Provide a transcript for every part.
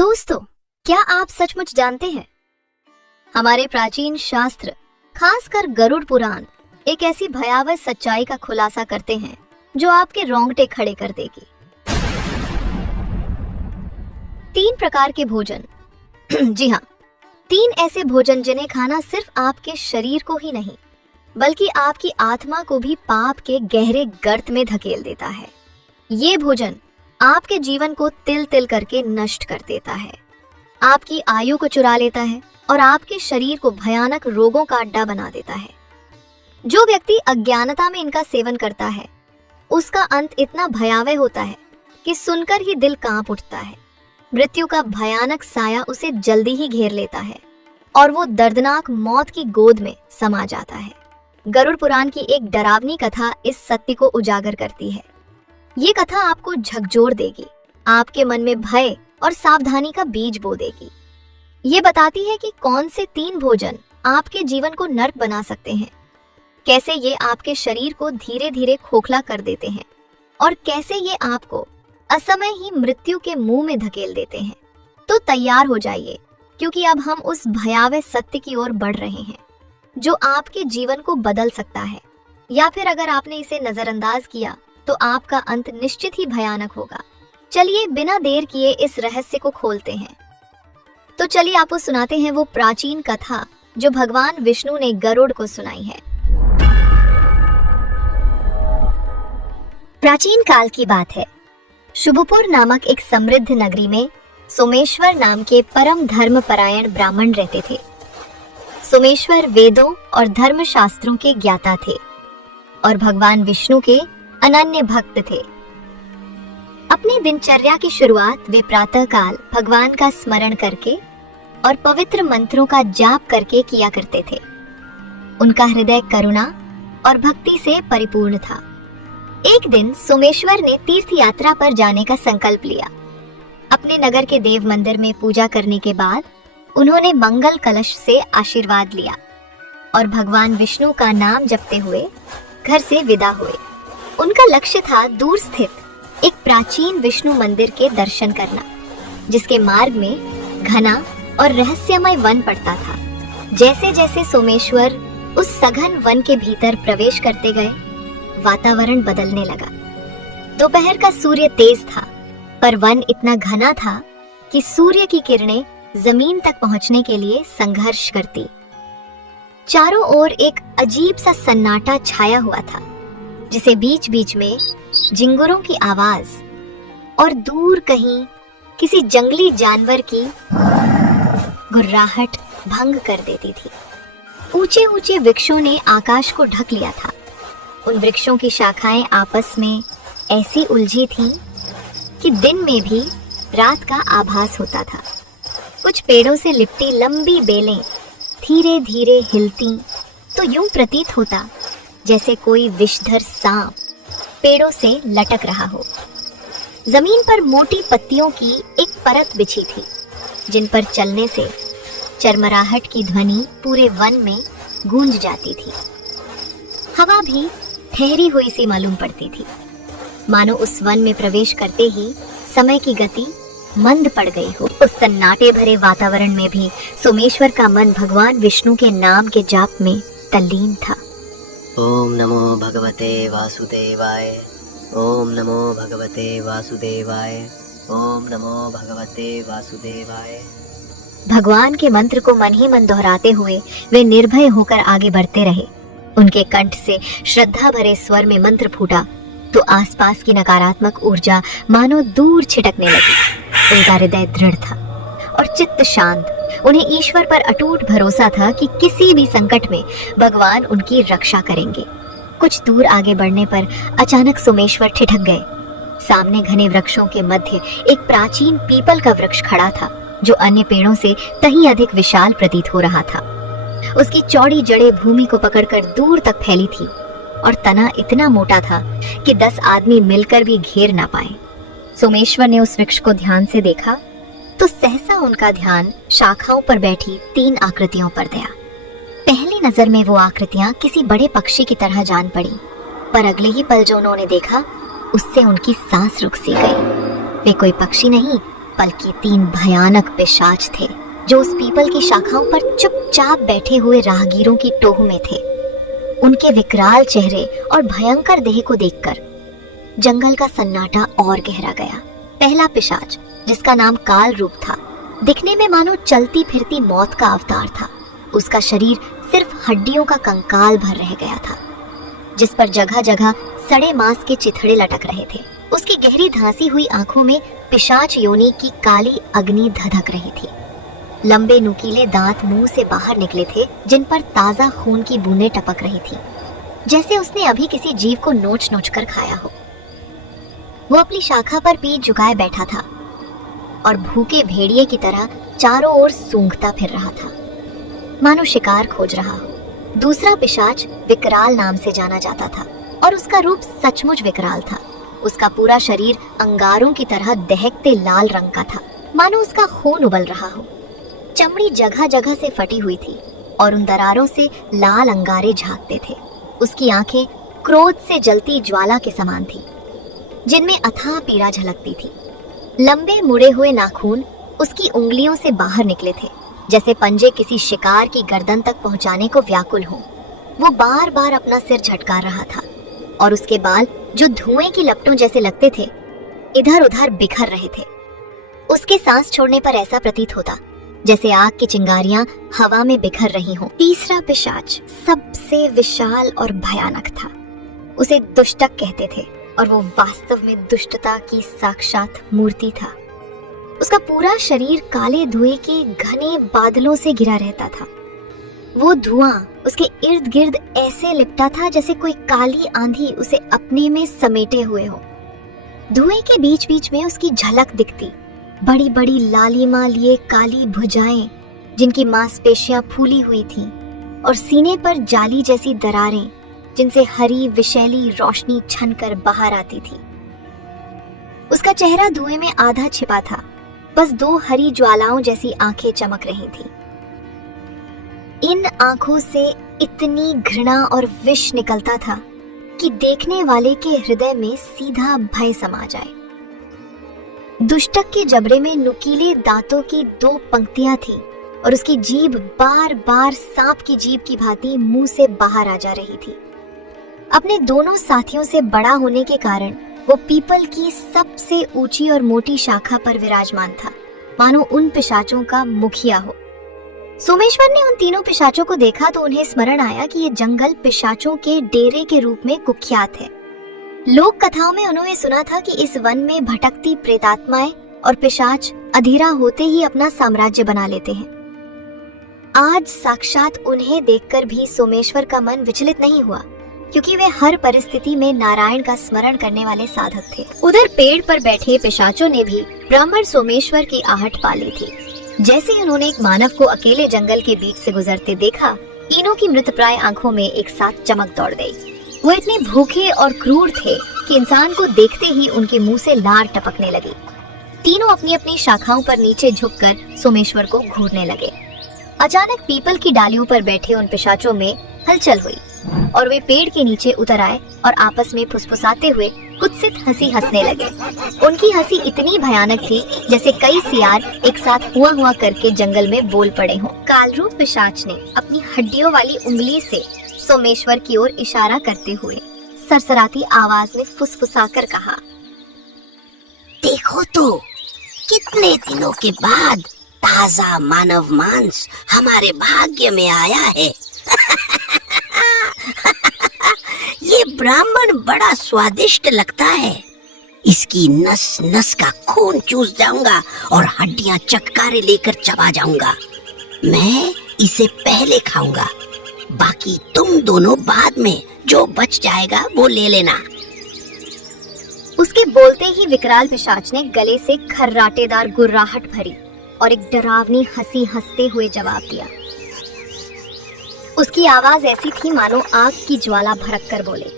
दोस्तों, क्या आप सचमुच जानते हैं हमारे प्राचीन शास्त्र, खासकर गरुड़ पुराण, एक ऐसी भयावह सच्चाई का खुलासा करते हैं जो आपके रोंगटे खड़े कर देगी। 3 प्रकार के भोजन जी हाँ, 3 ऐसे भोजन जिन्हें खाना सिर्फ आपके शरीर को ही नहीं बल्कि आपकी आत्मा को भी पाप के गहरे गर्त में धकेल देता है। ये भोजन आपके जीवन को तिल तिल करके नष्ट कर देता है, आपकी आयु को चुरा लेता है और आपके शरीर को भयानक रोगों का अड्डा बना देता है। जो व्यक्ति अज्ञानता में इनका सेवन करता है उसका अंत इतना भयावह होता है कि सुनकर ही दिल कांप उठता है। मृत्यु का भयानक साया उसे जल्दी ही घेर लेता है और वो दर्दनाक मौत की गोद में समा जाता है। गरुड़ पुराण की एक डरावनी कथा इस सत्य को उजागर करती है। ये कथा आपको झकझोर देगी, आपके मन में भय और सावधानी का बीज बो देगी। ये बताती है कि कौन से 3 भोजन आपके जीवन को नर्क बना सकते हैं, कैसे ये आपके शरीर को धीरे धीरे खोखला कर देते हैं और कैसे ये आपको असमय ही मृत्यु के मुंह में धकेल देते हैं। तो तैयार हो जाइए, क्योंकि अब हम उस भयावह सत्य की ओर बढ़ रहे हैं जो आपके जीवन को बदल सकता है, या फिर अगर आपने इसे नजरअंदाज किया तो आपका अंत निश्चित ही भयानक होगा। चलिए बिना देर किए इस रहस्य को खोलते हैं। तो चलिए आपको सुनाते हैं वो प्राचीन कथा जो भगवान विष्णु ने गरुड़ को सुनाई है। प्राचीन काल की बात है। शुभपुर नामक एक समृद्ध नगरी में सोमेश्वर नाम के परम धर्मपरायण ब्राह्मण रहते थे। सोमेश्वर वेदों और धर्म शास्त्रों के ज्ञाता थे और भगवान विष्णु के अनन्य भक्त थे। अपनी दिनचर्या की शुरुआत वे प्रातः काल भगवान का स्मरण करके और पवित्र मंत्रों का जाप करके किया करते थे। उनका हृदय करुणा और भक्ति से परिपूर्ण था। एक दिन सोमेश्वर ने तीर्थ यात्रा पर जाने का संकल्प लिया। अपने नगर के देव मंदिर में पूजा करने के बाद उन्होंने मंगल कलश से आशीर्वाद लिया और भगवान विष्णु का नाम जपते हुए घर से विदा हुए। उनका लक्ष्य था दूर स्थित एक प्राचीन विष्णु मंदिर के दर्शन करना, जिसके मार्ग में घना और रहस्यमय वन पड़ता था। जैसे जैसे सोमेश्वर उस सघन वन के भीतर प्रवेश करते गए, वातावरण बदलने लगा। दोपहर का सूर्य तेज था, पर वन इतना घना था कि सूर्य की किरणें जमीन तक पहुंचने के लिए संघर्ष करती। चारों ओर एक अजीब सा सन्नाटा छाया हुआ था, जिसे बीच बीच में झिंगुरों की आवाज और दूर कहीं किसी जंगली जानवर की गुर्राहट भंग कर देती थी। ऊंचे ऊंचे वृक्षों ने आकाश को ढक लिया था। उन वृक्षों की शाखाएं आपस में ऐसी उलझी थीं कि दिन में भी रात का आभास होता था। कुछ पेड़ों से लिपटी लंबी बेलें धीरे धीरे हिलती तो यूं प्रतीत होता जैसे कोई विषधर सांप पेड़ों से लटक रहा हो। जमीन पर मोटी पत्तियों की एक परत बिछी थी, जिन पर चलने से चरमराहट की ध्वनि पूरे वन में गूंज जाती थी। हवा भी ठहरी हुई सी मालूम पड़ती थी, मानो उस वन में प्रवेश करते ही समय की गति मंद पड़ गई हो। उस सन्नाटे भरे वातावरण में भी सोमेश्वर का मन भगवान विष्णु के नाम के जाप में तल्लीन था। ओम नमो भगवते वासुदेवाय, ओम नमो भगवते वासुदेवाय, ओम नमो भगवते वासुदेवाय। भगवान के मंत्र को मन ही मन दोहराते हुए वे निर्भय होकर आगे बढ़ते रहे। उनके कंठ से श्रद्धा भरे स्वर में मंत्र फूटा तो आसपास की नकारात्मक ऊर्जा मानो दूर छिटकने लगी। उनका हृदय दृढ़ था और चित्त शांत। उन्हें ईश्वर पर अटूट भरोसा था कि किसी भी संकट में भगवान उनकी रक्षा करेंगे। कुछ दूर आगे बढ़ने पर अचानक सोमेश्वर ठिठक गए। सामने घने वृक्षों के मध्य एक प्राचीन पीपल का वृक्ष खड़ा था, जो अन्य पेड़ों से कहीं अधिक विशाल प्रतीत हो रहा था। उसकी चौड़ी जड़ें भूमि को पकड़कर दूर तक फैली थी और तना इतना मोटा था कि 10 आदमी मिलकर भी घेर ना पाए। सोमेश्वर ने उस वृक्ष को ध्यान से देखा तो सहसा उनका ध्यान शाखाओं पर बैठी 3 आकृतियों पर गया। पहली नजर में वो आकृतियां किसी बड़े पक्षी की तरह जान पड़ी, पर अगले ही पल जो उन्होंने देखा उससे उनकी सांस रुक सी गई। वे कोई पक्षी नहीं बल्कि 3 भयानक पिशाच थे जो उस पीपल की शाखाओं पर चुपचाप बैठे हुए राहगीरों की टोह में थे। उनके विकराल चेहरे और भयंकर देह को देखकर जंगल का सन्नाटा और गहरा गया। पहला पिशाच, जिसका नाम काल रूप था, दिखने में मानो चलती फिरती मौत का अवतार था। उसका शरीर सिर्फ हड्डियों का कंकाल भर रह गया था, जिस पर जगह जगह सड़े मांस के चिथड़े लटक रहे थे। उसकी गहरी धांसी हुई आंखों में पिशाच योनि की काली अग्नि धधक रही थी। लंबे नुकीले दांत मुंह से बाहर निकले थे, जिन पर ताजा खून की बूंदें टपक रही थी, जैसे उसने अभी किसी जीव को नोच नोच कर खाया हो। वो अपनी शाखा पर पीठ झुकाए बैठा था और भूखे भेड़िए की तरह चारों ओर सूंघता फिर रहा था, मानो शिकार खोज रहा हो। दूसरा पिशाच विकराल नाम से जाना जाता था और उसका रूप सचमुच विकराल था। उसका पूरा शरीर अंगारों की तरह दहकते लाल रंग का था, मानो उसका खून उबल रहा हो। चमड़ी जगह जगह से फटी हुई थी और उन दरारों से लाल अंगारे झांकते थे। उसकी आंखें क्रोध से जलती ज्वाला के समान थी, जिनमें अथाह पीड़ा झलकती थी। लंबे मुड़े हुए नाखून उसकी उंगलियों से बाहर निकले थे, जैसे पंजे किसी शिकार की गर्दन तक पहुंचाने को व्याकुल हो। वो बार बार अपना सिर झटका रहा था और उसके बाल, जो धुएं की लपटों जैसे लगते थे, इधर उधर बिखर रहे थे। उसके सांस छोड़ने पर ऐसा प्रतीत होता जैसे आग की चिंगारियां हवा में बिखर रही हों। तीसरा पिशाच सबसे विशाल और भयानक था। उसे दुष्टक कहते थे और वो वास्तव में दुष्टता की साक्षात मूर्ति था। उसका पूरा शरीर काले धुएं के घने बादलों से घिरा रहता था। वो धुआं उसके इर्द गिर्द ऐसे लिपटा था जैसे कोई काली आंधी उसे अपने में समेटे हुए हो। धुएं के बीच बीच में उसकी झलक दिखती, बड़ी बड़ी लालिमा लिए काली भुजाएं जिनकी मांसपेशियां फूली हुई थीं, और सीने पर जाली जैसी दरारें जिनसे हरी विशैली रोशनी छनकर बाहर आती थी। उसका चेहरा धुएं में आधा छिपा था, बस 2 हरी ज्वालाओं जैसी आंखें चमक रही थी। इन आंखों से इतनी घृणा और विष निकलता था कि देखने वाले के हृदय में सीधा भय समा जाए। दुष्टक के जबड़े में नुकीले दांतों की 2 पंक्तियां थी और उसकी जीभ बार बार सांप की जीभ की भांति मुंह से बाहर आ जा रही थी। अपने दोनों साथियों से बड़ा होने के कारण वो पीपल की सबसे ऊंची और मोटी शाखा पर विराजमान था, मानो उन पिशाचों का मुखिया हो। सोमेश्वर ने उन तीनों पिशाचों को देखा तो उन्हें स्मरण आया कि ये जंगल पिशाचों के डेरे के रूप में कुख्यात है। लोक कथाओं में उन्होंने सुना था कि इस वन में भटकती प्रेतात्माएं और पिशाच अधीरा होते ही अपना साम्राज्य बना लेते हैं। आज साक्षात उन्हें देखकर भी सोमेश्वर का मन विचलित नहीं हुआ, क्योंकि वे हर परिस्थिति में नारायण का स्मरण करने वाले साधक थे। उधर पेड़ पर बैठे पिशाचों ने भी ब्राह्मण सोमेश्वर की आहट पा ली थी। जैसे ही उन्होंने एक मानव को अकेले जंगल के बीच से गुजरते देखा, तीनों की मृतप्राय आंखों में एक साथ चमक दौड़ गई। वो इतने भूखे और क्रूर थे कि इंसान को देखते ही उनके मुंह से लार टपकने लगी। तीनों अपनी अपनी शाखाओं पर नीचे झुककर सोमेश्वर को घूरने लगे। अचानक पीपल की डालियों पर बैठे उन पिशाचों में हलचल हुई और वे पेड़ के नीचे उतर आए और आपस में फुसफुसाते हुए कुत्सित हंसी हंसने लगे। उनकी हंसी इतनी भयानक थी जैसे कई सियार एक साथ हुआ हुआ करके जंगल में बोल पड़े हों। कालरूप पिशाच ने अपनी हड्डियों वाली उंगली से सोमेश्वर की ओर इशारा करते हुए सरसराती आवाज में फुसफुसाकर कहा, देखो तो कितने दिनों के बाद ताजा मानव मांस हमारे भाग्य में आया है। ये ब्राह्मण बड़ा स्वादिष्ट लगता है। इसकी नस नस का खून चूस जाऊंगा और हड्डियां चटकारे लेकर चबा जाऊंगा। मैं इसे पहले खाऊंगा, बाकी तुम दोनों बाद में जो बच जाएगा वो ले लेना। उसके बोलते ही विकराल पिशाच ने गले से खर्राटेदार गुर्राहट भरी और एक डरावनी हंसी हंसते हुए जवाब दिया। उसकी आवाज ऐसी थी मानो आग की ज्वाला भड़क कर बोले,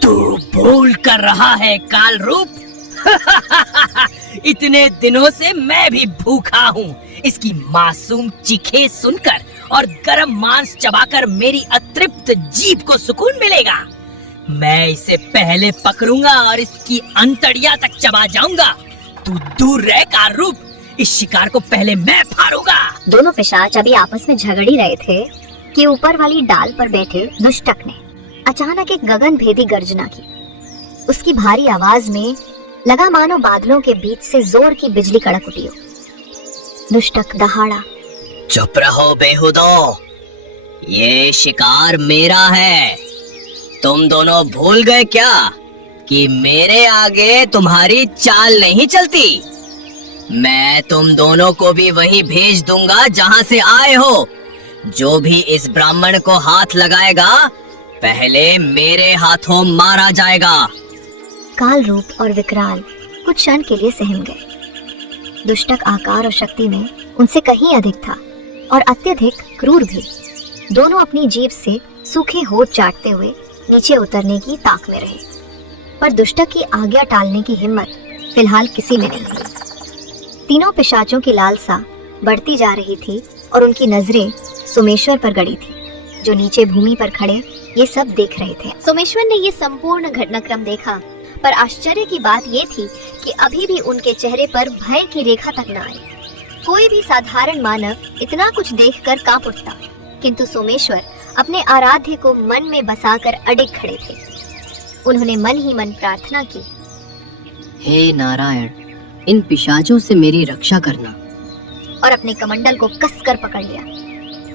तू भूल कर रहा है काल रूप। इतने दिनों से मैं भी भूखा हूँ। इसकी मासूम चीखें सुनकर और गरम मांस चबाकर मेरी अतृप्त जीभ को सुकून मिलेगा। मैं इसे पहले पकड़ूंगा और इसकी अंतड़ियां तक चबा जाऊंगा। तू दूर रह कालरूप, इस शिकार को पहले मैं फाड़ूंगा। दोनों पिशाच अभी आपस में झगड़ ही रहे थे कि ऊपर वाली डाल पर बैठे दुष्टक ने अचानक एक गगन भेदी गर्जना की। उसकी भारी आवाज में लगा मानो बादलों के बीच से जोर की बिजली कड़क उठी हो। दुष्टक दहाड़ा, चुप रहो बेहुदो, ये शिकार मेरा है। तुम दोनों भूल गए क्या कि मेरे आगे तुम्हारी चाल नहीं चलती। मैं तुम दोनों को भी वहीं भेज दूंगा जहां से आए हो। जो भी इस ब्राह्मण को हाथ लगाएगा पहले मेरे हाथों मारा जाएगा। काल रूप और विकराल कुछ क्षण के लिए सहम गए। दुष्टक आकार और शक्ति में उनसे कहीं अधिक था और अत्यधिक क्रूर भी। दोनों अपनी जीभ से सूखे होंठ चाटते हुए नीचे उतरने की ताक में रहे, पर दुष्टक की आज्ञा टालने की हिम्मत फिलहाल किसी में नहीं हुई। तीनों पिशाचों की लालसा बढ़ती जा रही थी और उनकी नजरें सोमेश्वर पर गड़ी थी, जो नीचे भूमि पर खड़े ये सब देख रहे थे। सोमेश्वर ने ये संपूर्ण घटनाक्रम देखा, पर आश्चर्य की बात ये थी कि अभी भी उनके चेहरे पर भय की रेखा तक न आई। कोई भी साधारण मानव इतना कुछ देखकर कांप उठता, किंतु सोमेश्वर अपने आराध्य को मन में बसाकर अडिग खड़े थे। उन्होंने मन ही मन प्रार्थना की, हे नारायण, इन पिशाचों से मेरी रक्षा करना। और अपने कमंडल को कसकर पकड़ लिया।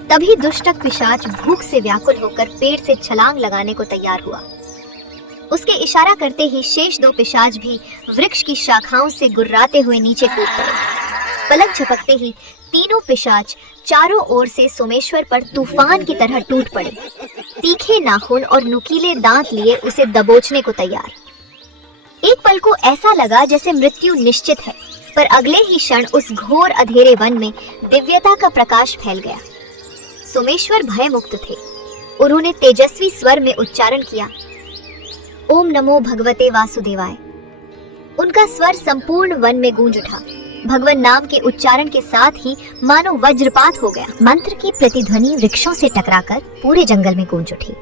तभी दुष्टक पिशाच भूख से व्याकुल होकर पेड़ से छलांग लगाने को तैयार हुआ। उसके इशारा करते ही शेष दो पिशाच भी वृक्ष की शाखाओं से गुर्राते हुए नीचे कूद पड़े। पलक झपकते ही तीनों पिशाच चारों ओर से सोमेश्वर पर तूफान की तरह टूट पड़े, तीखे नाखून और नुकीले दांत लिए उसे दबोचने को तैयार। एक पल को ऐसा लगा जैसे मृत्यु निश्चित है, पर अगले ही क्षण उस घोर अंधेरे वन में दिव्यता का प्रकाश फैल गया। सोमेश्वर भय मुक्त थे। उन्होंने तेजस्वी स्वर में उच्चारण किया, ओम नमो भगवते वासुदेवाय। उनका स्वर संपूर्ण वन में गूंज उठा। भगवान नाम के उच्चारण के साथ ही मानो वज्रपात हो गया। मंत्र की प्रतिध्वनि वृक्षों से टकराकर पूरे जंगल में गूंज उठी।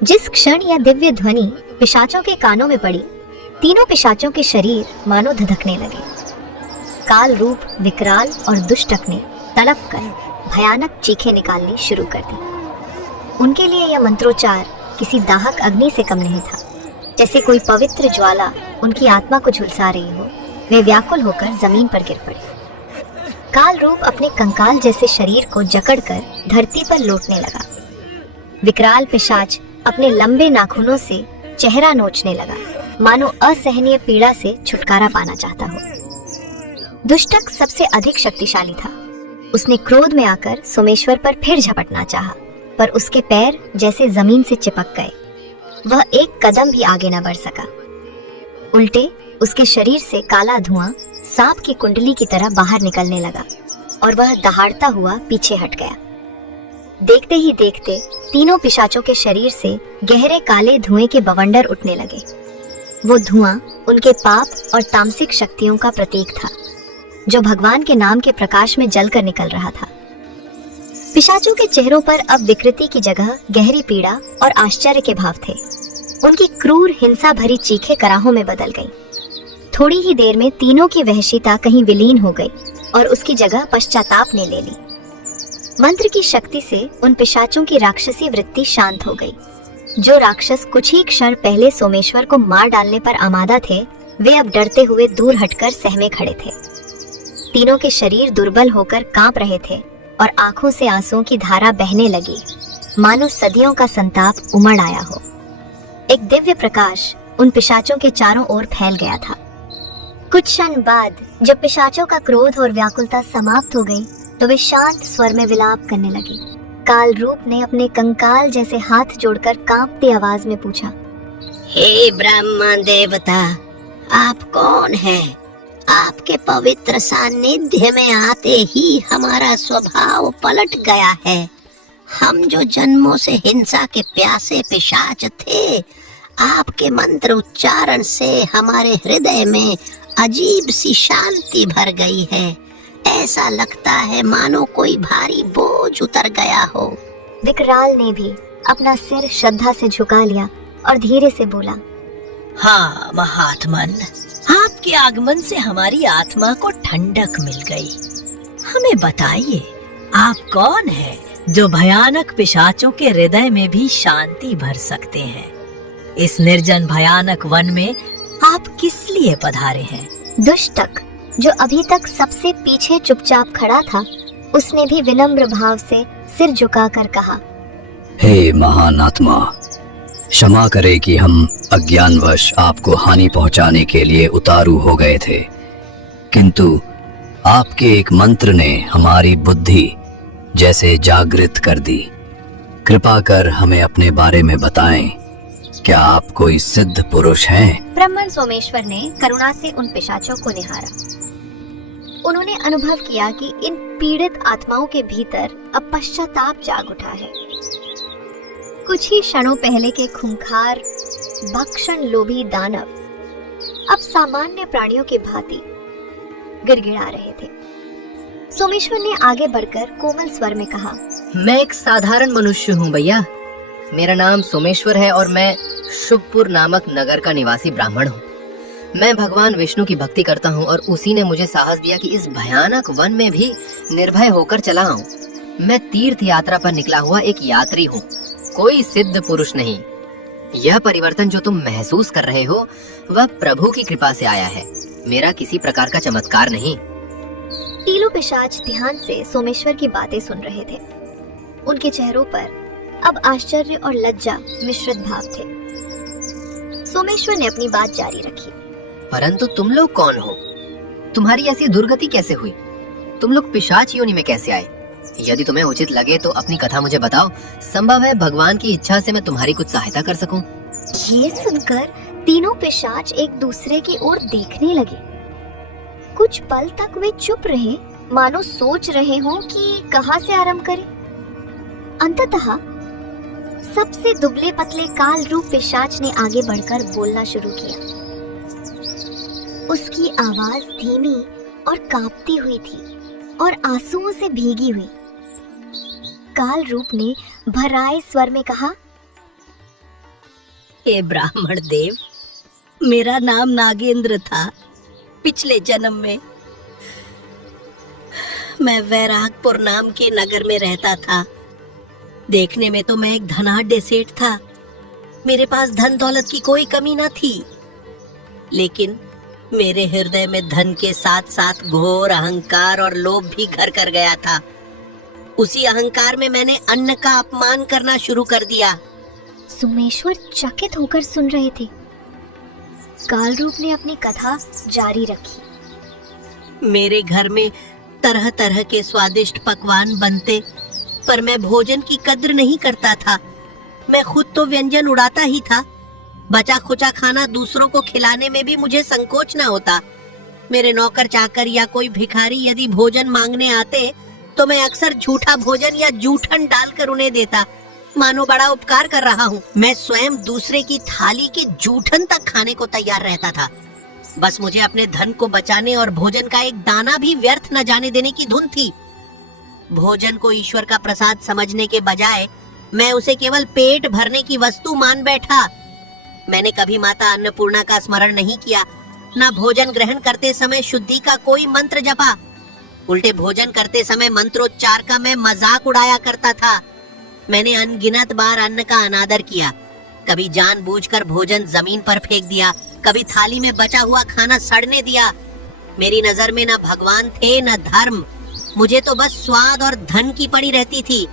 जिस क्षण यह दिव्य ध्वनि पिशाचों के कानों में पड़ी, तीनों पिशाचों के शरीर मानो धधकने लगे। काल रूप, विकराल और दुष्टक ने तड़प कर भयानक चीखें निकालनी शुरू कर दी। उनके लिए यह मंत्रोच्चार किसी दाहक अग्नि से कम नहीं था। जैसे कोई पवित्र ज्वाला उनकी आत्मा को झुलसा रही हो, वे व्याकुल होकर जमीन पर गिर पड़े। काल रूप अपने कंकाल जैसे शरीर को जकड़कर धरती पर लौटने लगा। विकराल पिशाच अपने लंबे नाखूनों से चेहरा नोचने लगा, मानो असहनीय पीड़ा से छुटकारा पाना चाहता हो। दुष्टक सबसे अधिक शक्तिशाली था। उसने क्रोध में आकर सोमेश्वर पर फिर झपटना चाहा, पर उसके पैर जैसे जमीन से चिपक गए। वह एक कदम भी आगे न बढ़ सका। उल्टे उसके शरीर से काला धुआं सांप की कुंडली की तरह बाहर निकलने लगा और वह दहाड़ता हुआ पीछे हट गया। देखते ही देखते तीनों पिशाचों के शरीर से गहरे काले धुएं के बवंडर उठने लगे। वो धुआं उनके पाप और तामसिक शक्तियों का प्रतीक था, जो भगवान के नाम के प्रकाश में जलकर निकल रहा था। पिशाचों के चेहरों पर अब विकृति की जगह गहरी पीड़ा और आश्चर्य के भाव थे। उनकी क्रूर हिंसा भरी चीखें कराहों में बदल गईं। थोड़ी ही देर में तीनों की वहशीता कहीं विलीन हो गई और उसकी जगह पश्चाताप ने ले ली। मंत्र की शक्ति से उन पिशाचों की राक्षसी वृत्ति शांत हो गई। जो राक्षस कुछ ही क्षण पहले सोमेश्वर को मार डालने पर आमादा थे, वे अब डरते हुए दूर हटकर सहमे खड़े थे। तीनों के शरीर दुर्बल होकर कांप रहे थे और आंखों से आंसुओं की धारा बहने लगी, मानो सदियों का संताप उमड़ आया हो। एक दिव्य प्रकाश उन पिशाचों के चारों ओर फैल गया था। कुछ क्षण बाद जब पिशाचों का क्रोध और व्याकुलता समाप्त हो गई, तो वे शांत स्वर में विलाप करने लगे। काल रूप ने अपने कंकाल जैसे हाथ जोड़कर कांपती आवाज में पूछा, हे ब्राह्मण देवता, आप कौन हैं? आपके पवित्र सानिध्य में आते ही हमारा स्वभाव पलट गया है। हम जो जन्मों से हिंसा के प्यासे पिशाच थे, आपके मंत्र उच्चारण से हमारे हृदय में अजीब सी शांति भर गई है। ऐसा लगता है मानो कोई भारी बोझ उतर गया हो। विकराल ने भी अपना सिर श्रद्धा से झुका लिया और धीरे से बोला, हाँ महात्मन, आपके आगमन से हमारी आत्मा को ठंडक मिल गई। हमें बताइए, आप कौन हैं जो भयानक पिशाचों के हृदय में भी शांति भर सकते हैं? इस निर्जन भयानक वन में आप किस लिए पधारे हैं? दुष्टक, जो अभी तक सबसे पीछे चुपचाप खड़ा था, उसने भी विनम्र भाव से सिर झुकाकर कहा, हे महान आत्मा, क्षमा करे कि हम अज्ञानवश आपको हानि पहुंचाने के लिए उतारू हो गए थे, किंतु आपके एक मंत्र ने हमारी बुद्धि जैसे जागृत कर दी। कृपा कर हमें अपने बारे में बताएं, क्या आप कोई सिद्ध पुरुष हैं? ब्राह्मण सोमेश्वर ने करुणा से उन पिशाचों को निहारा। उन्होंने अनुभव किया कि इन पीड़ित आत्माओं के भीतर अब पश्चाताप जाग उठा है। कुछ ही क्षणों पहले के खूंखार भक्षण लोभी दानव अब सामान्य प्राणियों की भांति गिड़गिड़ा रहे थे। सोमेश्वर ने आगे बढ़कर कोमल स्वर में कहा, मैं एक साधारण मनुष्य हूँ भैया। मेरा नाम सोमेश्वर है और मैं शुभपुर नामक नगर का निवासी ब्राह्मण हूँ। मैं भगवान विष्णु की भक्ति करता हूँ और उसी ने मुझे साहस दिया कि इस भयानक वन में भी निर्भय होकर चला आऊं। मैं तीर्थ यात्रा पर निकला हुआ एक यात्री हूँ, कोई सिद्ध पुरुष नहीं। यह परिवर्तन जो तुम महसूस कर रहे हो वह प्रभु की कृपा से आया है, मेरा किसी प्रकार का चमत्कार नहीं। तीनों पिशाच ध्यान से सोमेश्वर की बातें सुन रहे थे। उनके चेहरों पर अब आश्चर्य और लज्जा मिश्रित भाव थे। सोमेश्वर ने अपनी बात जारी रखी, परंतु तुम लोग कौन हो? तुम्हारी ऐसी दुर्गति कैसे हुई? तुम लोग पिशाच योनि में कैसे आए? यदि तुम्हें उचित लगे तो अपनी कथा मुझे बताओ। संभव है भगवान की इच्छा से मैं तुम्हारी कुछ सहायता कर सकूं। ये सुनकर तीनों पिशाच एक दूसरे की ओर देखने लगे। कुछ पल तक वे चुप रहे, मानो सोच रहे हों कि कहां से आरंभ करें। अंततः सबसे दुबले पतले काल रूप पिशाच ने आगे बढ़कर बोलना शुरू किया। उसकी आवाज धीमी और कांपती हुई थी और आंसुओं से भीगी हुई। काल रूप ने भराए स्वर में कहा, हे ब्राह्मण देव, मेरा नाम नागेंद्र था। पिछले जन्म में मैं वैरागपुर नाम के नगर में रहता था। देखने में तो मैं एक धनाढ्य सेठ था। मेरे पास धन दौलत की कोई कमी न थी, लेकिन मेरे हृदय में धन के साथ साथ घोर अहंकार और लोभ भी घर कर गया था। उसी अहंकार में मैंने अन्न का अपमान करना शुरू कर दिया। सोमेश्वर चकित होकर सुन रहे थे। काल रूप ने अपनी कथा जारी रखी। मेरे घर में तरह तरह के स्वादिष्ट पकवान बनते, पर मैं भोजन की कद्र नहीं करता था। मैं खुद तो व्यंजन उड़ाता ही था। बचा खुचा खाना दूसरों को खिलाने में भी मुझे संकोच न होता। मेरे नौकर चाकर या कोई भिखारी यदि भोजन मांगने आते तो मैं अक्सर झूठा भोजन या जूठन डालकर उन्हें देता, मानो बड़ा उपकार कर रहा हूँ। मैं स्वयं दूसरे की थाली के जूठन तक खाने को तैयार रहता था। बस मुझे अपने धन को बचाने और भोजन का एक दाना भी व्यर्थ न जाने देने की धुन थी। भोजन को ईश्वर का प्रसाद समझने के बजाय मैं उसे केवल पेट भरने की वस्तु मान बैठा। मैंने कभी माता अन्नपूर्णा का स्मरण नहीं किया, न भोजन ग्रहण करते समय शुद्धि का कोई मंत्र जपा। उल्टे भोजन करते समय मंत्रोच्चार का मैं मजाक उड़ाया करता था। मैंने अनगिनत बार अन्न का अनादर किया। कभी जानबूझकर भोजन जमीन पर फेंक दिया, कभी थाली में बचा हुआ खाना सड़ने दिया। मेरी नजर में न भगवान थे न धर्म, मुझे तो बस स्वाद और धन की पड़ी रहती थी।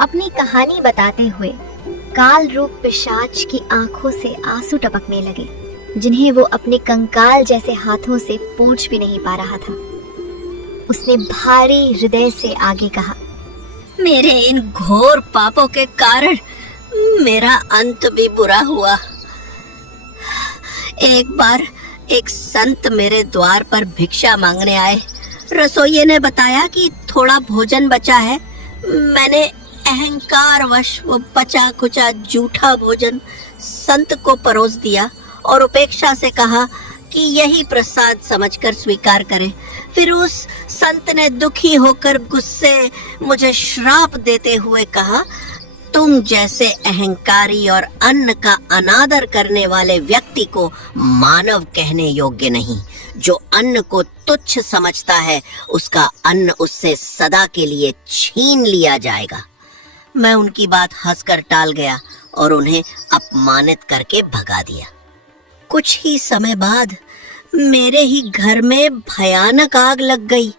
अपनी कहानी बताते हुए काल रूप पिशाच की आंखों से आंसू टपकने लगे, जिन्हें वो अपने कंकाल जैसे हाथों से पोंछ भी नहीं पा रहा था। उसने भारी हृदय से आगे कहा, मेरे इन घोर पापों के कारण मेरा अंत भी बुरा हुआ। एक बार एक संत मेरे द्वार पर भिक्षा मांगने आए। रसोइये ने बताया कि थोड़ा भोजन बचा है। मैंने अहंकारवश वो बचा कुचा जूठा भोजन संत को परोस दिया और उपेक्षा से कहा कि यही प्रसाद समझकर स्वीकार करें। फिर उस संत ने दुखी होकर गुस्से मुझे श्राप देते हुए कहा, तुम जैसे अहंकारी और अन्न का अनादर करने वाले व्यक्ति को मानव कहने योग्य नहीं। जो अन्न को तुच्छ समझता है, उसका अन्न उससे सदा के लिए छीन लिया जाएगा। मैं उनकी बात हंसकर टाल गया और उन्हें अपमानित करके भगा दिया। कुछ ही समय बाद मेरे ही घर में भयानक आग लग गई।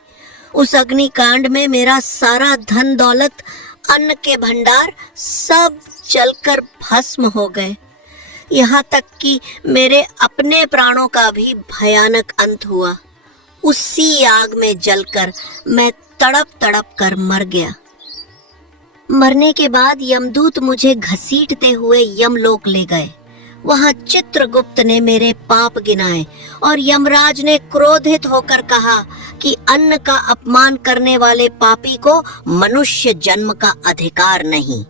उस अग्निकांड में मेरा सारा धन दौलत, अन्न के भंडार सब जलकर भस्म हो गए। यहाँ तक कि मेरे अपने प्राणों का भी भयानक अंत हुआ। उसी आग में जलकर मैं तड़प तड़प कर मर गया। मरने के बाद यमदूत मुझे घसीटते हुए यमलोक ले गए। वहां चित्रगुप्त ने मेरे पाप गिनाए और यमराज ने क्रोधित होकर कहा कि अन्न का अपमान करने वाले पापी को मनुष्य जन्म का अधिकार नहीं।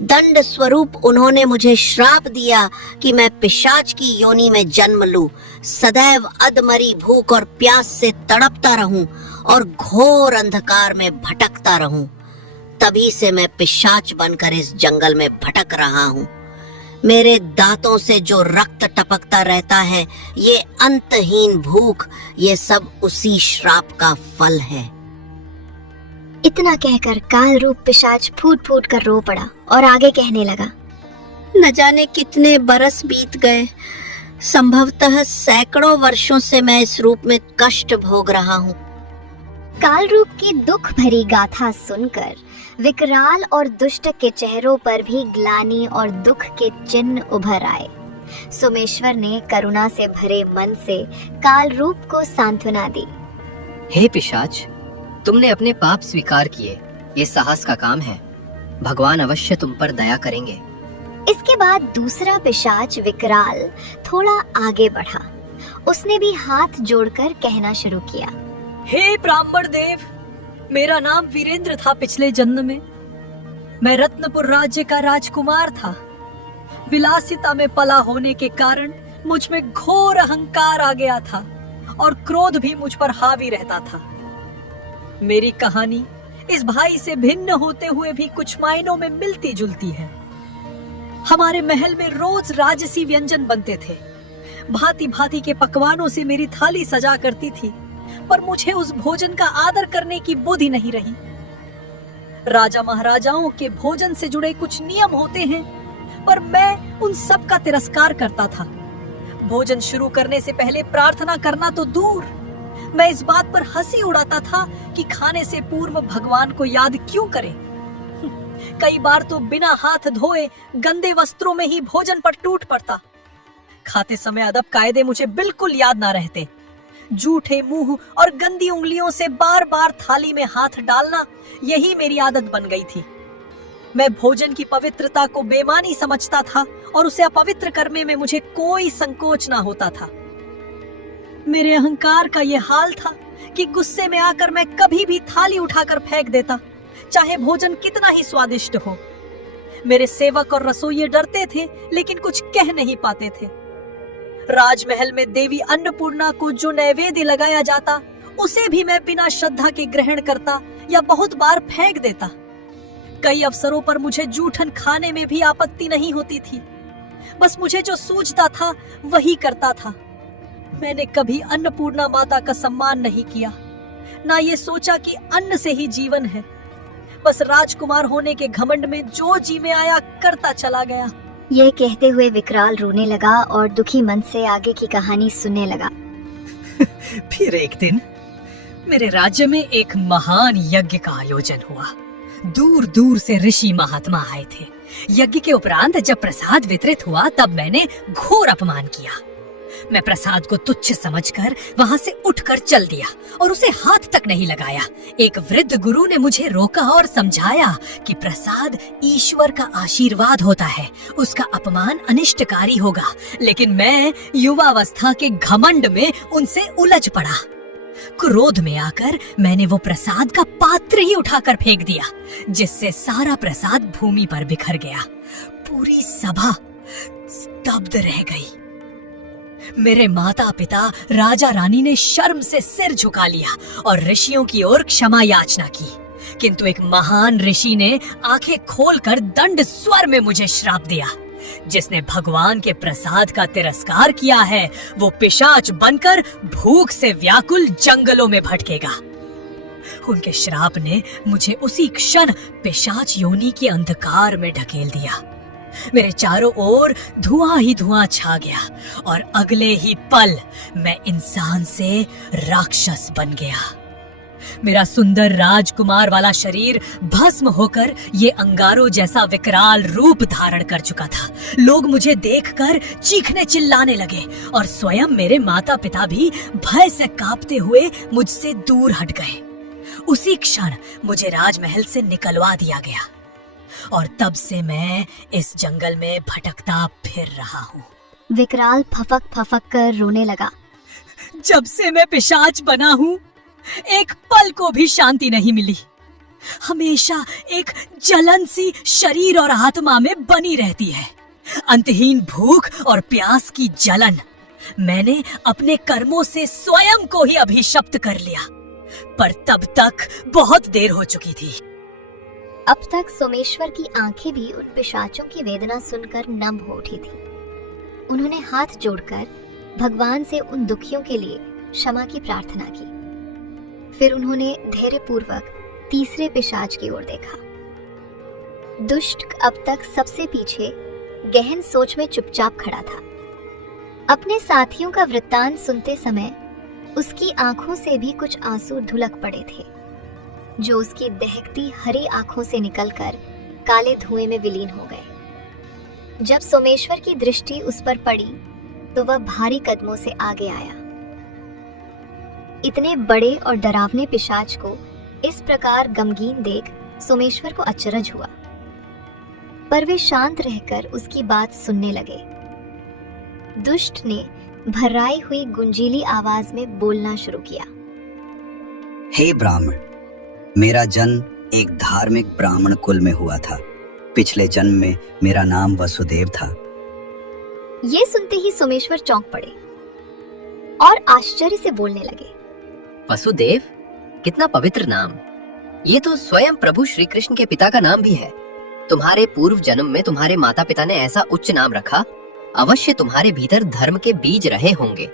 दंड स्वरूप उन्होंने मुझे श्राप दिया कि मैं पिशाच की योनि में जन्म लूं, सदैव अधमरी भूख और प्यास से तड़पता रहूं और घोर अंधकार में भटकता रहूं। तभी से मैं पिशाच बनकर इस जंगल में भटक रहा हूं। मेरे दांतों से जो रक्त टपकता रहता है, ये अंतहीन भूख, ये सब उसी श्राप का फल है। इतना कहकर काल रूप पिशाच फूट फूट कर रो पड़ा और आगे कहने लगा, न जाने कितने बरस बीत गए। संभवतः सैकड़ों वर्षों से मैं इस रूप में कष्ट भोग रहा हूँ। काल रूप की दुख भरी गाथा सुनकर विकराल और दुष्ट के चेहरों पर भी ग्लानि और दुख के चिन्ह उभर आए। सोमेश्वर ने करुणा से भरे मन से काल रूप को सांत्वना दी। हे पिशाच, तुमने अपने पाप स्वीकार किए, ये साहस का काम है। भगवान अवश्य तुम पर दया करेंगे। इसके बाद दूसरा पिशाच विकराल थोड़ा आगे बढ़ा। उसने भी हाथ जोड़कर कहना शुरू किया, हे ब्राह्मण देव, मेरा नाम वीरेंद्र था। पिछले जन्म में मैं रत्नपुर राज्य का राजकुमार था। विलासिता में पला होने के कारण मुझ में घोर अहंकार आ गया था और क्रोध भी मुझ पर हावी रहता था। मेरी कहानी इस भाई से भिन्न होते हुए भी कुछ मायनों में मिलती जुलती है। हमारे महल में रोज राजसी व्यंजन बनते थे। भांति भांति के पकवानों से मेरी थाली सजा करती थी, पर मुझे उस भोजन का आदर करने की बुद्धि नहीं रही। राजा महाराजाओं के भोजन से जुड़े कुछ नियम होते हैं, पर मैं उन सब का तिरस्कार करता था। भोजन शुरू करने से पहले प्रार्थना करना तो दूर, मैं इस बात पर हंसी उड़ाता था कि खाने से पूर्व भगवान को याद क्यों करें। कई बार तो बिना हाथ धोए गंदे वस्त्रों में ही भोजन पर टूट पड़ता। खाते समय अदब कायदे मुझे बिल्कुल याद ना रहते। जूठे मुंह और गंदी उंगलियों से बार बार थाली में हाथ डालना, यही मेरी आदत बन गई थी। मैं भोजन की पवित्रता को बेमानी समझता था और उसे अपवित्र करने में मुझे कोई संकोच ना होता था। मेरे अहंकार का यह हाल था कि गुस्से में आकर मैं कभी भी थाली उठाकर फेंक देता, चाहे भोजन कितना ही स्वादिष्ट हो। मेरे सेवक और रसोइये डरते थे, लेकिन कुछ कह नहीं पाते थे। राजमहल में देवी अन्नपूर्णा को जो नैवेद्य लगाया जाता, उसे भी मैं बिना श्रद्धा के ग्रहण करता या बहुत बार फेंक देता। कई अवसरों पर मुझे जूठन खाने में भी आपत्ति नहीं होती थी। बस मुझे जो सूझता था वही करता था। मैंने कभी अन्नपूर्णा माता का सम्मान नहीं किया, ना ये सोचा कि अन्न से ही जीवन है। बस राजकुमार होने के घमंड में जो जी में आया करता चला गया। यह कहते हुए विकराल रोने लगा और दुखी मन से आगे की कहानी सुनने लगा। फिर एक दिन मेरे राज्य में एक महान यज्ञ का आयोजन हुआ। दूर दूर से ऋषि महात्मा आए थे। यज्ञ के उपरांत जब प्रसाद वितरित हुआ, तब मैंने घोर अपमान किया। मैं प्रसाद को तुच्छ समझकर वहां से उठकर चल दिया और उसे हाथ तक नहीं लगाया। एक वृद्ध गुरु ने मुझे रोका और समझाया कि प्रसाद ईश्वर का आशीर्वाद होता है, उसका अपमान अनिष्टकारी होगा। लेकिन मैं युवावस्था के घमंड में उनसे उलझ पड़ा। क्रोध में आकर मैंने वो प्रसाद का पात्र ही उठाकर फेंक दिया, जिससे सारा प्रसाद भूमि पर बिखर गया। पूरी सभा स्तब्ध रह गई। मेरे माता पिता राजा रानी ने शर्म से सिर झुका लिया और ऋषियों की ओर क्षमा याचना की। किंतु एक महान ऋषि ने आंखें खोलकर दंड स्वर में मुझे श्राप दिया। जिसने भगवान के प्रसाद का तिरस्कार किया है वो पिशाच बनकर भूख से व्याकुल जंगलों में भटकेगा। उनके श्राप ने मुझे उसी क्षण पिशाच योनि के अंधकार में ढकेल दिया। मेरे चारों ओर धुआं ही धुआं छा गया और अगले ही पल मैं इंसान से राक्षस बन गया। मेरा सुंदर राजकुमार वाला शरीर भस्म होकर ये अंगारों जैसा विकराल रूप धारण कर चुका था। लोग मुझे देखकर चीखने चिल्लाने लगे और स्वयं मेरे माता पिता भी भय से कांपते हुए मुझसे दूर हट गए। उसी क्षण मुझे राजमहल से निकलवा दिया गया और तब से मैं इस जंगल में भटकता फिर रहा हूँ। विकराल फफक फफक कर रोने लगा। जब से मैं पिशाच बना हूँ एक पल को भी शांति नहीं मिली। हमेशा एक जलन सी शरीर और आत्मा में बनी रहती है। अंतहीन भूख और प्यास की जलन। मैंने अपने कर्मों से स्वयं को ही अभिशप्त कर लिया, पर तब तक बहुत देर हो चुकी थी। अब तक सोमेश्वर की आंखें भी उन पिशाचों की वेदना सुनकर नम हो उठी थी। उन्होंने हाथ जोड़कर भगवान से उन दुखियों के लिए क्षमा की प्रार्थना की। फिर उन्होंने धैर्यपूर्वक तीसरे पिशाच की ओर देखा। दुष्ट अब तक सबसे पीछे गहन सोच में चुपचाप खड़ा था। अपने साथियों का वृत्तांत सुनते समय उसकी आंखों से भी कुछ आंसू ढुलक पड़े थे, जो उसकी दहकती हरी आंखों से निकलकर काले धुएं में विलीन हो गए। जब सोमेश्वर की दृष्टि उस पर पड़ी तो वह भारी कदमों से आगे आया। इतने बड़े और डरावने पिशाच को इस प्रकार गमगीन देख सोमेश्वर को अचरज हुआ, पर वे शांत रहकर उसकी बात सुनने लगे। दुष्ट ने भर्राई हुई गुंजीली आवाज में बोलना शुरू किया। हे ब्राह्मण, मेरा जन्म एक धार्मिक ब्राह्मण कुल में हुआ था। पिछले जन्म में मेरा नाम वसुदेव था। ये सुनते ही सोमेश्वर चौंक पड़े और आश्चर्य से बोलने लगे। वसुदेव, कितना पवित्र नाम! ये तो स्वयं प्रभु श्री कृष्ण के पिता का नाम भी है। तुम्हारे पूर्व जन्म में तुम्हारे माता पिता ने ऐसा उच्च नाम रखा। अवश्य तुम्हारे भीतर धर्म के बीज रहे होंगे।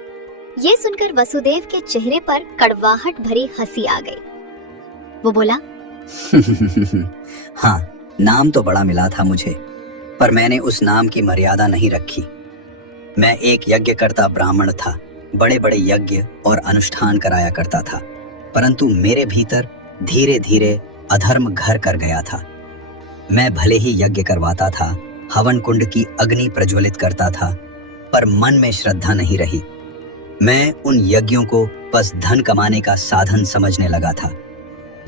ये सुनकर वसुदेव के चेहरे पर कड़वाहट भरी हंसी आ गई। वो बोला, हाँ, नाम तो बड़ा मिला था मुझे, पर मैंने उस नाम की मर्यादा नहीं रखी। मैं एक यज्ञकर्ता ब्राह्मण था। बड़े बड़े यज्ञ और अनुष्ठान कराया करता था, परंतु मेरे भीतर धीरे धीरे अधर्म घर कर गया था। मैं भले ही यज्ञ करवाता था, हवन कुंड की अग्नि प्रज्वलित करता था, पर मन में श्रद्धा नहीं रही। मैं उन यज्ञों को बस धन कमाने का साधन समझने लगा था।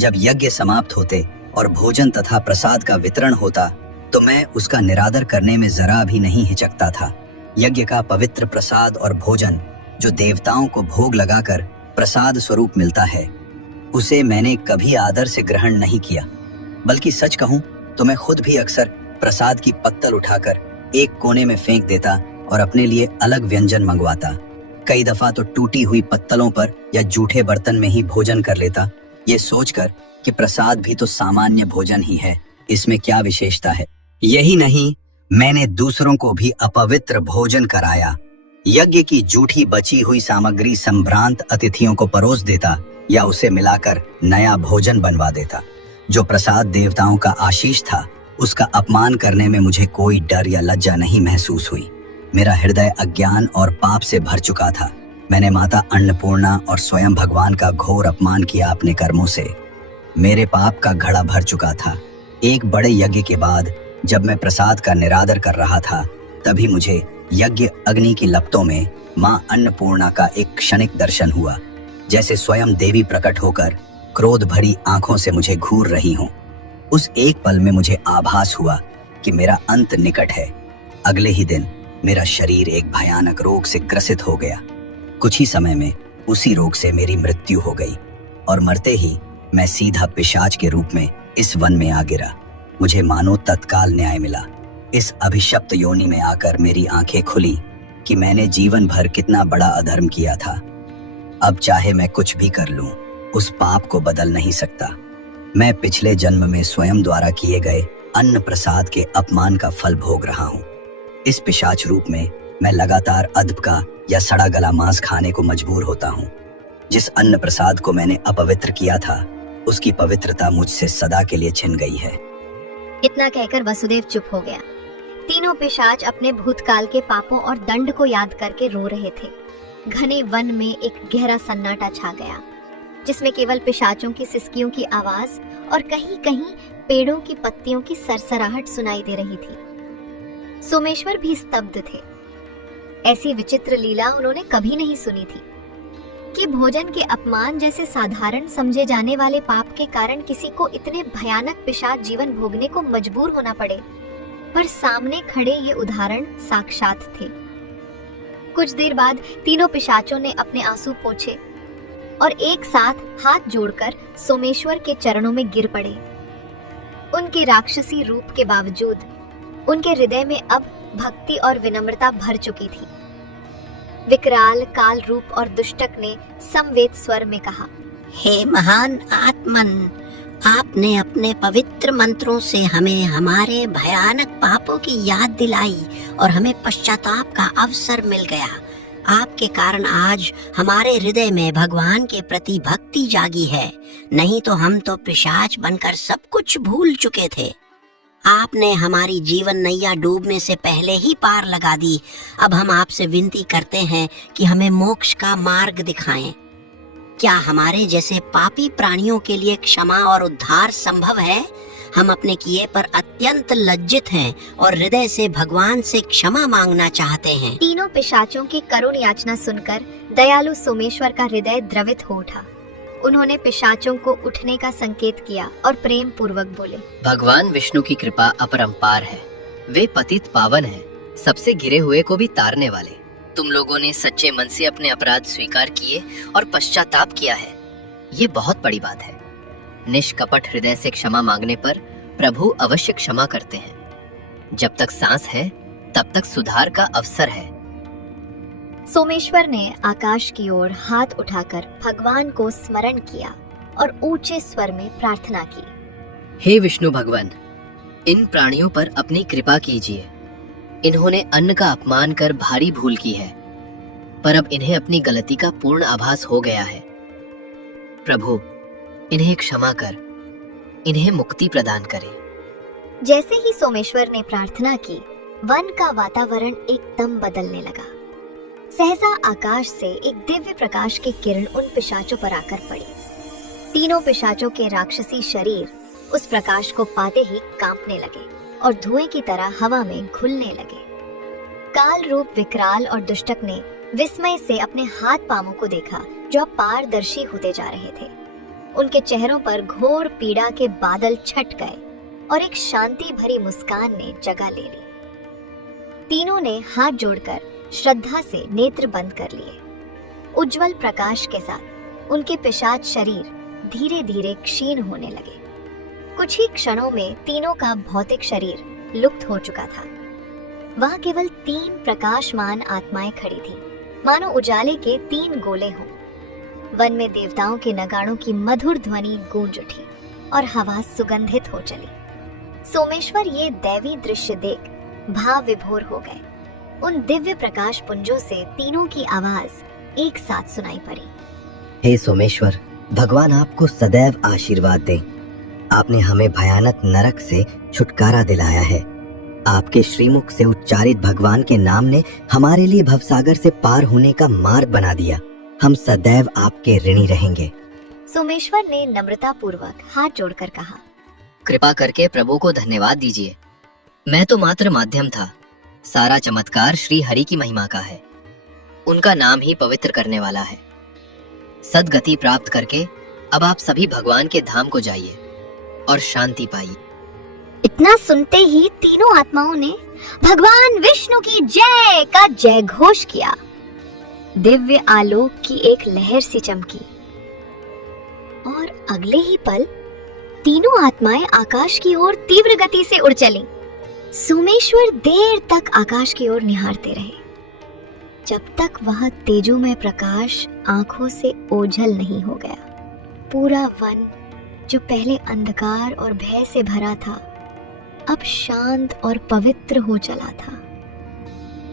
जब यज्ञ समाप्त होते और भोजन तथा प्रसाद का वितरण होता तो मैं उसका निरादर करने में जरा भी नहीं हिचकता था। यज्ञ का पवित्र प्रसाद और भोजन जो देवताओं को भोग लगाकर प्रसाद स्वरूप मिलता है, उसे मैंने कभी आदर से ग्रहण नहीं किया। बल्कि सच कहूं तो मैं खुद भी अक्सर प्रसाद की पत्तल उठाकर एक कोने में फेंक देता और अपने लिए अलग व्यंजन मंगवाता। कई दफा तो टूटी हुई पत्तलों पर या जूठे बर्तन में ही भोजन कर लेता, ये सोचकर कि प्रसाद भी तो सामान्य भोजन ही है, इसमें क्या विशेषता है। यही नहीं, मैंने दूसरों को भी अपवित्र भोजन कराया। यज्ञ की जूठी बची हुई सामग्री संभ्रांत अतिथियों को परोस देता या उसे मिलाकर नया भोजन बनवा देता। जो प्रसाद देवताओं का आशीष था, उसका अपमान करने में मुझे कोई डर या लज्जा नहीं महसूस हुई। मेरा हृदय अज्ञान और पाप से भर चुका था। मैंने माता अन्नपूर्णा और स्वयं भगवान का घोर अपमान किया अपने कर्मों से। मेरे पाप का घड़ा भर चुका था। एक बड़े यज्ञ के बाद जब मैं प्रसाद का निरादर कर रहा था, तभी मुझे यज्ञ अग्नि की लपटों में मां अन्नपूर्णा का एक क्षणिक दर्शन हुआ, जैसे स्वयं देवी प्रकट होकर क्रोध भरी आंखों से मुझे घूर रही हों। उस एक पल में मुझे आभास हुआ कि मेरा अंत निकट है। अगले ही दिन मेरा शरीर एक भयानक रोग से ग्रसित हो गया। कुछ ही समय में उसी रोग से मेरी मृत्यु हो गई और मरते ही मैं सीधा पिशाच के रूप में इस वन में आ गिरा। मुझे मानो तत्काल न्याय मिला। इस अभिशप्त योनि में आकर मेरी आंखें खुली कि मैंने जीवन भर कितना बड़ा अधर्म किया था। अब चाहे मैं कुछ भी कर लूं, उस पाप को बदल नहीं सकता। मैं पिछले जन्म में स्वयं द्वारा किए गए अन्न प्रसाद के अपमान का फल भोग रहा हूँ। इस पिशाच रूप में मैं लगातार अधप का या सड़ा गला मांस खाने को मजबूर होता हूँ। जिस अन्न प्रसाद को मैंने अपवित्र किया था, उसकी पवित्रता मुझसे सदा के लिए छिन गई है। इतना कहकर वसुदेव चुप हो गया। तीनों पिशाच अपने भूतकाल के पापों और दंड को याद करके रो रहे थे। घने वन में एक गहरा सन्नाटा छा गया, जिसमें केवल पिशाचों की सिसकियों की आवाज और कहीं कहीं पेड़ों की पत्तियों की सरसराहट सुनाई दे रही थी। सोमेश्वर भी स्तब्ध थे। ऐसी विचित्र लीला उन्होंने कभी नहीं सुनी थी कि भोजन के अपमान जैसे साधारण समझे जाने वाले पाप के कारण किसी को इतने भयानक पिशाच जीवन भोगने को मजबूर होना पड़े। पर सामने खड़े ये उदाहरण साक्षात थे। कुछ देर बाद तीनों पिशाचों ने अपने आंसू पोंछे और एक साथ हाथ जोड़कर सोमेश्वर के चरणों में गिर पड़े। उनके राक्षसी रूप के बावजूद उनके हृदय में अब भक्ति और विनम्रता भर चुकी थी। विकराल, काल रूप और दुष्टक ने समवेत स्वर में कहा, हे महान आत्मन, आपने अपने पवित्र मंत्रों से हमें हमारे भयानक पापों की याद दिलाई और हमें पश्चाताप का अवसर मिल गया। आपके कारण आज हमारे हृदय में भगवान के प्रति भक्ति जागी है, नहीं तो हम तो पिशाच बनकर सब कुछ भूल चुके थे। आपने हमारी जीवन नैया डूबने से पहले ही पार लगा दी। अब हम आपसे विनती करते हैं कि हमें मोक्ष का मार्ग दिखाएं। क्या हमारे जैसे पापी प्राणियों के लिए क्षमा और उद्धार संभव है? हम अपने किए पर अत्यंत लज्जित हैं और हृदय से भगवान से क्षमा मांगना चाहते हैं। तीनों पिशाचों की करुण याचना सुनकर दयालु सोमेश्वर का हृदय द्रवित हो उठा। उन्होंने पिशाचों को उठने का संकेत किया और प्रेम पूर्वक बोले, भगवान विष्णु की कृपा अपरंपार है। वे पतित पावन हैं, सबसे घिरे हुए को भी तारने वाले। तुम लोगों ने सच्चे मन से अपने अपराध स्वीकार किए और पश्चाताप किया है, ये बहुत बड़ी बात है। निष्कपट हृदय से क्षमा मांगने पर प्रभु अवश्य क्षमा करते हैं। जब तक सांस है तब तक सुधार का अवसर है। सोमेश्वर ने आकाश की ओर हाथ उठाकर भगवान को स्मरण किया और ऊंचे स्वर में प्रार्थना की, हे विष्णु भगवान, इन प्राणियों पर अपनी कृपा कीजिए। इन्होंने अन्न का अपमान कर भारी भूल की है, पर अब इन्हें अपनी गलती का पूर्ण आभास हो गया है। प्रभु, इन्हें क्षमा कर, इन्हें मुक्ति प्रदान करें। जैसे ही सोमेश्वर ने प्रार्थना की, वन का वातावरण एकदम बदलने लगा। सहसा आकाश से एक दिव्य प्रकाश की किरण उन पिशाचों पर आकर पड़ी। तीनों पिशाचों के राक्षसी शरीर उस प्रकाश को पाते ही कांपने लगे और धुएं की तरह हवा में घुलने लगे। काल रूप विकराल और दुष्टक ने विस्मय से अपने हाथ पांवों को देखा, जो अब पारदर्शी होते जा रहे थे। उनके चेहरों पर घोर पीड़ा के बादल छट गए और एक शांति भरी मुस्कान ने जगह ले ली। तीनों ने हाथ जोड़कर श्रद्धा से नेत्र बंद कर लिए। उज्जवल प्रकाश के साथ उनके पिशाच शरीर धीरे धीरे क्षीण होने लगे। कुछ ही क्षणों में तीनों का भौतिक शरीर लुप्त हो चुका था। वहां केवल 3 प्रकाशमान आत्माएं खड़ी थीं, मानो उजाले के 3 गोले हों। वन में देवताओं के नगाड़ों की मधुर ध्वनि गूंज उठी और हवा सुगंधित हो चली। सोमेश्वर ये दैवी दृश्य देख भाव विभोर हो गए। उन दिव्य प्रकाश पुंजों से तीनों की आवाज एक साथ सुनाई पड़ी, हे सोमेश्वर, भगवान आपको सदैव आशीर्वाद दें। आपने हमें भयानक नरक से छुटकारा दिलाया है। आपके श्रीमुख से उच्चारित भगवान के नाम ने हमारे लिए भवसागर से पार होने का मार्ग बना दिया। हम सदैव आपके ऋणी रहेंगे। सोमेश्वर ने नम्रता पूर्वक हाथ जोड़कर कहा, कृपा करके प्रभु को धन्यवाद दीजिए। मैं तो मात्र माध्यम था। सारा चमत्कार श्री हरि की महिमा का है। उनका नाम ही पवित्र करने वाला है। सद्गति प्राप्त करके अब आप सभी भगवान के धाम को जाइए और शांति पाइए। इतना सुनते ही तीनों आत्माओं ने भगवान विष्णु की जय का जय घोष किया। दिव्य आलोक की एक लहर सी चमकी और अगले ही पल तीनों आत्माएं आकाश की ओर तीव्र गति से उड़ चलीं। सोमेश्वर देर तक आकाश की ओर निहारते रहे, जब तक वह तेजोमय प्रकाश आंखों से ओझल नहीं हो गया। पूरा वन जो पहले अंधकार और भय से भरा था, अब शांत और पवित्र हो चला था।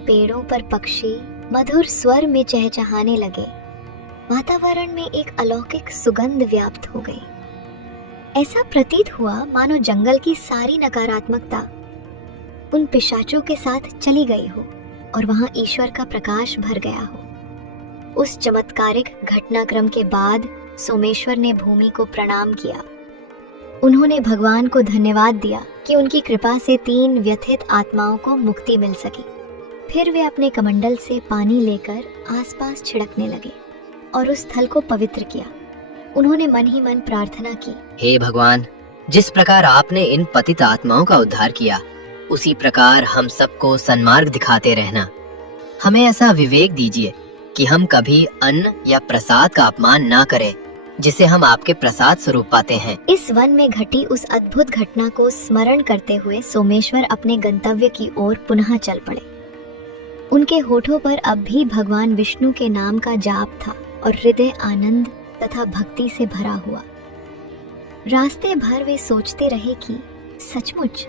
पेड़ों पर पक्षी मधुर स्वर में चहचहाने लगे। वातावरण में एक अलौकिक सुगंध व्याप्त हो गई। ऐसा प्रतीत हुआ मानो जंगल की सारी नकारात्मकता उन पिशाचों के साथ चली गई हो और वहां ईश्वर का प्रकाश भर गया हो। उस चमत्कारिक घटनाक्रम के बाद सोमेश्वर ने भूमि को प्रणाम किया। उन्होंने भगवान को धन्यवाद दिया कि उनकी कृपा से 3 व्यथित आत्माओं को मुक्ति मिल सकी। फिर वे अपने कमंडल से पानी लेकर आसपास छिड़कने लगे और उस स्थल को पवित्र किया। उन्होंने मन ही मन प्रार्थना की, हे भगवान, जिस प्रकार आपने इन पतित आत्माओं का उद्धार किया, उसी प्रकार हम सबको सन्मार्ग दिखाते रहना। हमें ऐसा विवेक दीजिए कि हम कभी अन्न या प्रसाद का अपमान ना करें, जिसे हम आपके प्रसाद स्वरूप पाते हैं। इस वन में घटी उस अद्भुत घटना को स्मरण करते हुए सोमेश्वर अपने गंतव्य की ओर पुनः चल पड़े। उनके होठों पर अब भी भगवान विष्णु के नाम का जाप था और हृदय आनंद तथा भक्ति से भरा हुआ। रास्ते भर वे सोचते रहे कि सचमुच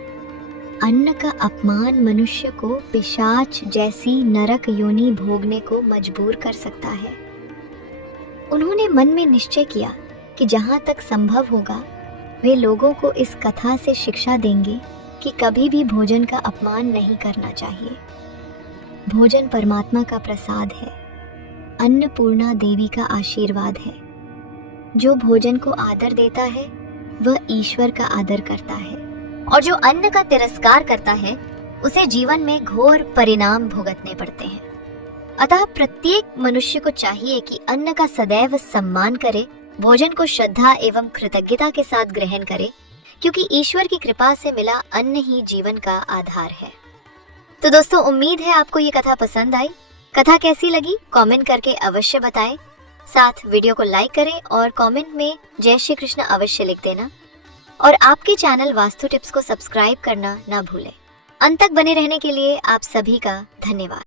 अन्न का अपमान मनुष्य को पिशाच जैसी नरक योनि भोगने को मजबूर कर सकता है। उन्होंने मन में निश्चय किया कि जहां तक संभव होगा वे लोगों को इस कथा से शिक्षा देंगे कि कभी भी भोजन का अपमान नहीं करना चाहिए। भोजन परमात्मा का प्रसाद है, अन्नपूर्णा देवी का आशीर्वाद है। जो भोजन को आदर देता है वह ईश्वर का आदर करता है, और जो अन्न का तिरस्कार करता है उसे जीवन में घोर परिणाम भुगतने पड़ते हैं। अतः प्रत्येक मनुष्य को चाहिए कि अन्न का सदैव सम्मान करे, भोजन को श्रद्धा एवं कृतज्ञता के साथ ग्रहण करे, क्योंकि ईश्वर की कृपा से मिला अन्न ही जीवन का आधार है। तो दोस्तों, उम्मीद है आपको ये कथा पसंद आई। कथा कैसी लगी कमेंट करके अवश्य बताएं। साथ वीडियो को लाइक करें और कमेंट में जय श्री कृष्ण अवश्य लिख देना। और आपके चैनल वास्तु टिप्स को सब्सक्राइब करना ना भूलें। अंत तक बने रहने के लिए आप सभी का धन्यवाद।